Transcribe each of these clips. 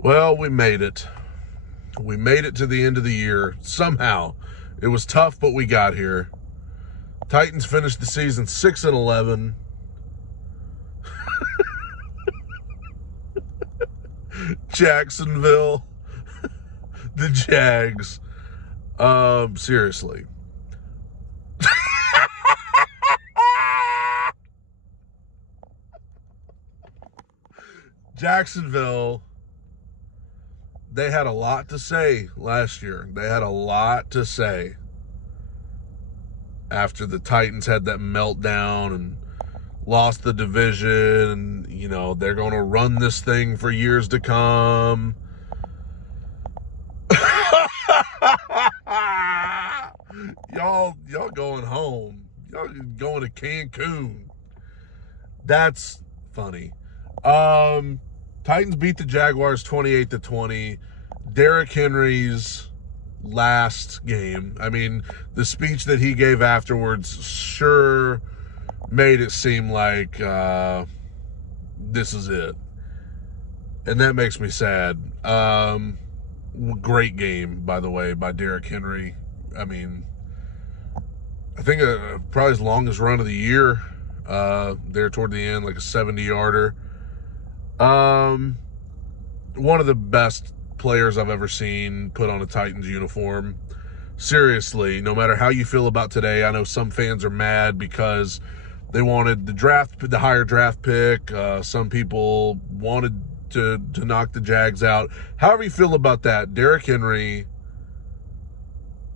Well, we made it. We made it to the end of the year. Somehow. It was tough, but we got here. Titans finished the season 6-11. Jacksonville. The Jags. Seriously. Jacksonville, they had a lot to say last year. They had a lot to say after the Titans had that meltdown and lost the division. And, they're going to run this thing for years to come. Y'all going home. Y'all going to Cancun. That's funny. Titans beat the Jaguars 28-20. Derrick Henry's last game. I mean, the speech that he gave afterwards sure made it seem like this is it. And that makes me sad. Great game, by the way, by Derrick Henry. I mean, I think probably his longest run of the year there toward the end, like a 70-yarder. One of the best players I've ever seen put on a Titans uniform. Seriously, no matter how you feel about today, I know some fans are mad because they wanted the higher draft pick. Some people wanted to knock the Jags out. However you feel about that, Derrick Henry,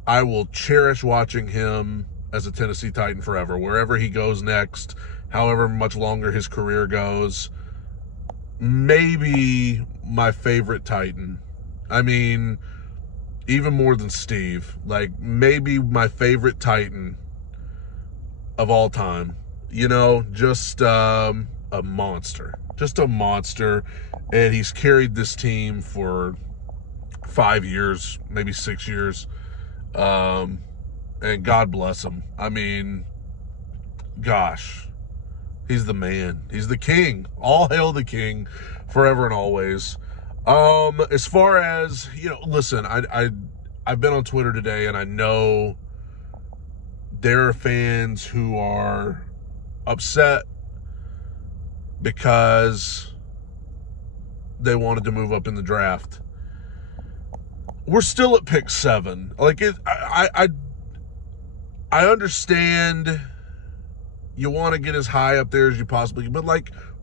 I will cherish watching him as a Tennessee Titan forever. Wherever he goes next, however much longer his career goes. Maybe my favorite Titan. I mean, even more than Steve. Like, maybe my favorite Titan of all time. Just a monster. Just a monster. And he's carried this team for 5 years, maybe 6 years. And God bless him. I mean, gosh. He's the man. He's the king. All hail the king, forever and always. As far as, listen, I've been on Twitter today, and I know there are fans who are upset because they wanted to move up in the draft. We're still at pick 7. Like, I understand you want to get as high up there as you possibly can, but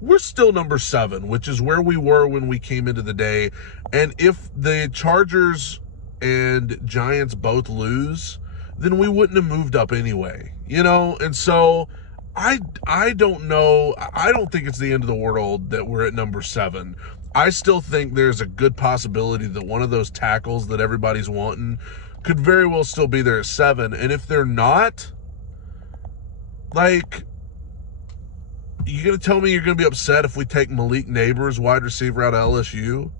we're still number 7, which is where we were when we came into the day. And if the Chargers and Giants both lose, then we wouldn't have moved up anyway, And so I don't know. I don't think it's the end of the world that we're at number 7. I still think there's a good possibility that one of those tackles that everybody's wanting could very well still be there at 7. And if they're not, you going to tell me you're going to be upset if we take Malik Neighbors, wide receiver out of LSU?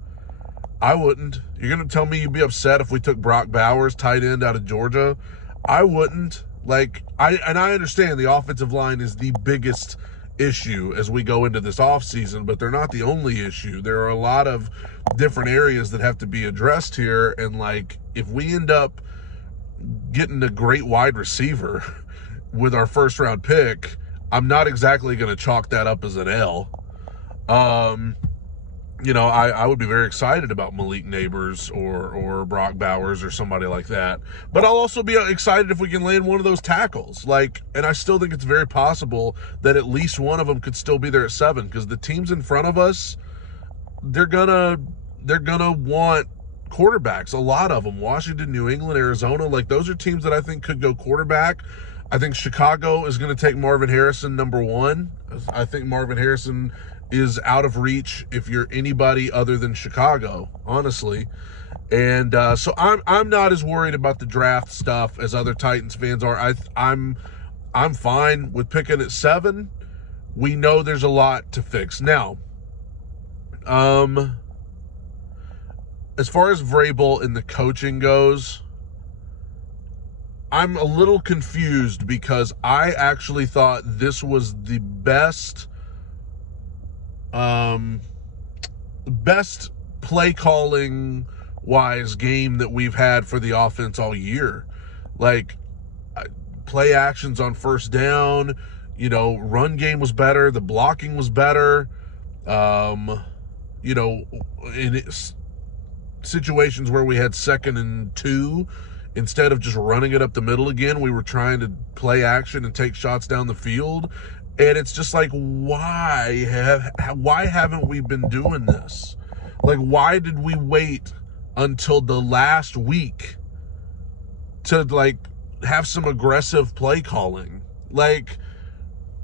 I wouldn't. You're going to tell me you'd be upset if we took Brock Bowers, tight end out of Georgia? I wouldn't. I understand the offensive line is the biggest issue as we go into this offseason, but they're not the only issue. There are a lot of different areas that have to be addressed here, and if we end up getting a great wide receiver with our first round pick, I'm not exactly going to chalk that up as an L. I would be very excited about Malik Neighbors or Brock Bowers or somebody like that. But I'll also be excited if we can land one of those tackles. And I still think it's very possible that at least one of them could still be there at 7, because the teams in front of us, they're gonna want quarterbacks. A lot of them. Washington, New England, Arizona, those are teams that I think could go quarterback. I think Chicago is going to take Marvin Harrison number 1. I think Marvin Harrison is out of reach if you're anybody other than Chicago, honestly. And so I'm not as worried about the draft stuff as other Titans fans are. I'm fine with picking at 7. We know there's a lot to fix. Now, as far as Vrabel and the coaching goes, I'm a little confused because I actually thought this was the best play calling wise game that we've had for the offense all year. Like, play actions on first down, run game was better, the blocking was better. In situations where we had 2nd and 2, instead of just running it up the middle again, we were trying to play action and take shots down the field. And it's just like, why haven't we been doing this? Like, why did we wait until the last week to, like, have some aggressive play calling? Like,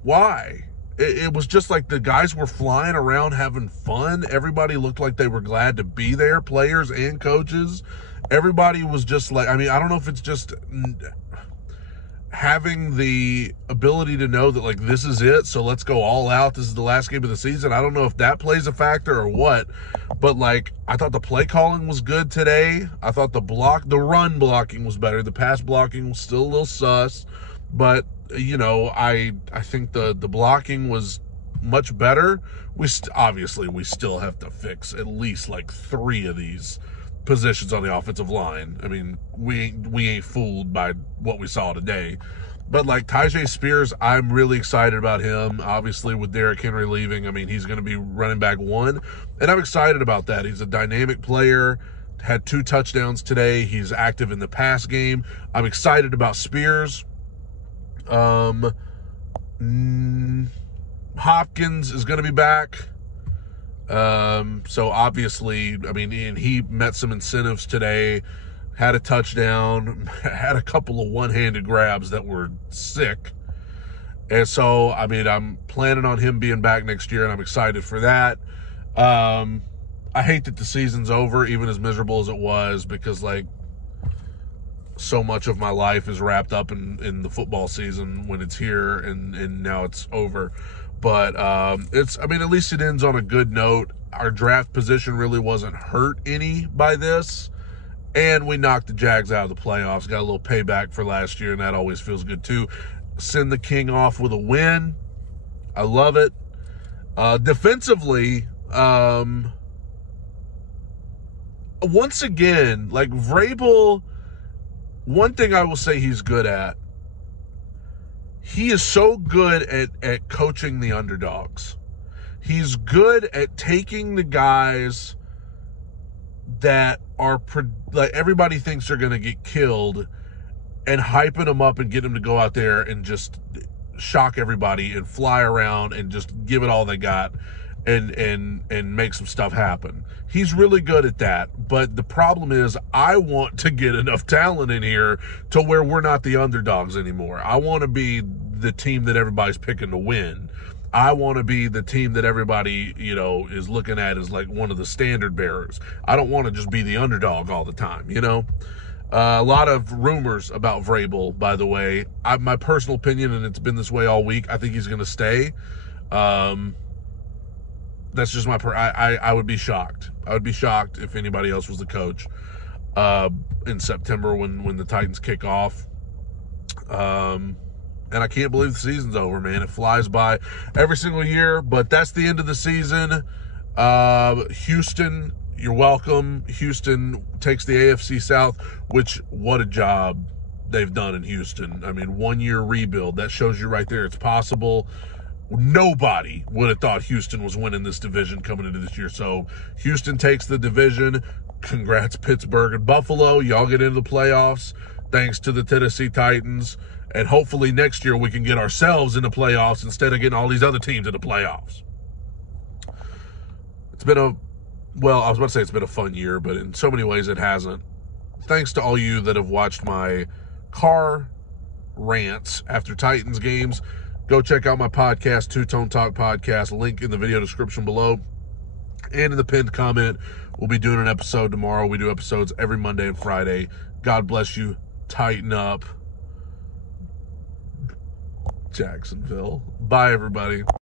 why? It was just like the guys were flying around having fun. Everybody looked like they were glad to be there, players and coaches. Everybody was just like, I don't know if it's just having the ability to know that, like, this is it, so let's go all out. This is the last game of the season. I don't know if that plays a factor or what, but, like, I thought the play calling was good today. I thought the run blocking was better. The pass blocking was still a little sus, but I think the blocking was much better. Obviously we still have to fix at least like 3 of these positions on the offensive line. We ain't fooled by what we saw today. But like Tyjae Spears, I'm really excited about him. Obviously with Derrick Henry leaving, he's going to be running back 1, and I'm excited about that. He's a dynamic player. Had 2 touchdowns today. He's active in the pass game. I'm excited about Spears. Hopkins is going to be back. So obviously, and he met some incentives today, had a touchdown, had a couple of one-handed grabs that were sick. And so, I'm planning on him being back next year, and I'm excited for that. I hate that the season's over, even as miserable as it was, because, like, so much of my life is wrapped up in the football season when it's here, and now it's over. But at least it ends on a good note. Our draft position really wasn't hurt any by this, and we knocked the Jags out of the playoffs. Got a little payback for last year, and that always feels good too. Send the King off with a win. I love it. Defensively, once again, like Vrabel, one thing I will say he's good at, he is so good at coaching the underdogs. He's good at taking the guys that are, like, everybody thinks they're going to get killed, and hyping them up and getting them to go out there and just shock everybody and fly around and just give it all they got and make some stuff happen. He's really good at that. But the problem is, I want to get enough talent in here to where we're not the underdogs anymore. I want to be the team that everybody's picking to win. I want to be the team that everybody, is looking at as like one of the standard bearers. I don't want to just be the underdog all the time, A lot of rumors about Vrabel, by the way. My personal opinion, and it's been this way all week, I think he's going to stay. That's just my I would be shocked. I would be shocked if anybody else was the coach in September when the Titans kick off. And I can't believe the season's over, man. It flies by every single year, but that's the end of the season. Houston, you're welcome. Houston takes the AFC South, which, what a job they've done in Houston. 1 year rebuild. That shows you right there it's possible. Nobody would have thought Houston was winning this division coming into this year. So Houston takes the division. Congrats, Pittsburgh and Buffalo. Y'all get into the playoffs thanks to the Tennessee Titans. And hopefully next year we can get ourselves in the playoffs instead of getting all these other teams in the playoffs. It's been I was about to say it's been a fun year, but in so many ways it hasn't. Thanks to all you that have watched my car rants after Titans games. Go check out my podcast, Two Tone Talk Podcast, link in the video description below. And in the pinned comment, we'll be doing an episode tomorrow. We do episodes every Monday and Friday. God bless you. Tighten up. Jacksonville. Bye, everybody.